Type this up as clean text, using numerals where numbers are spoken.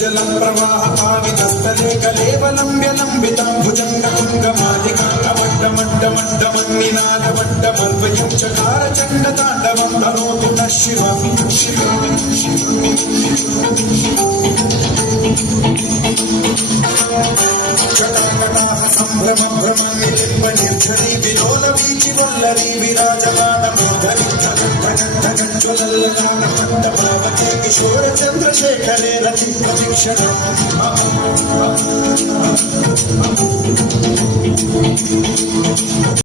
जलं प्रवाहपावितस्थले कलेवलं व्यलम्बितं भुजङ्गतुङ्गमालिकाण्डमड्डमड्डमड्डमन्निनादमड्डमर्वयं चकार चण्डताण्डवं तनोतु नः शिवं जटाकटाः सम्भ्रमभ्रमन्निलिम्ब निर्झरी विलोलवीचिवल्लरी विराजमानमूर्धनि ज्वलल्लगानमण्डपावते किशोरचन्द्रशेखरे रचिक्षणम्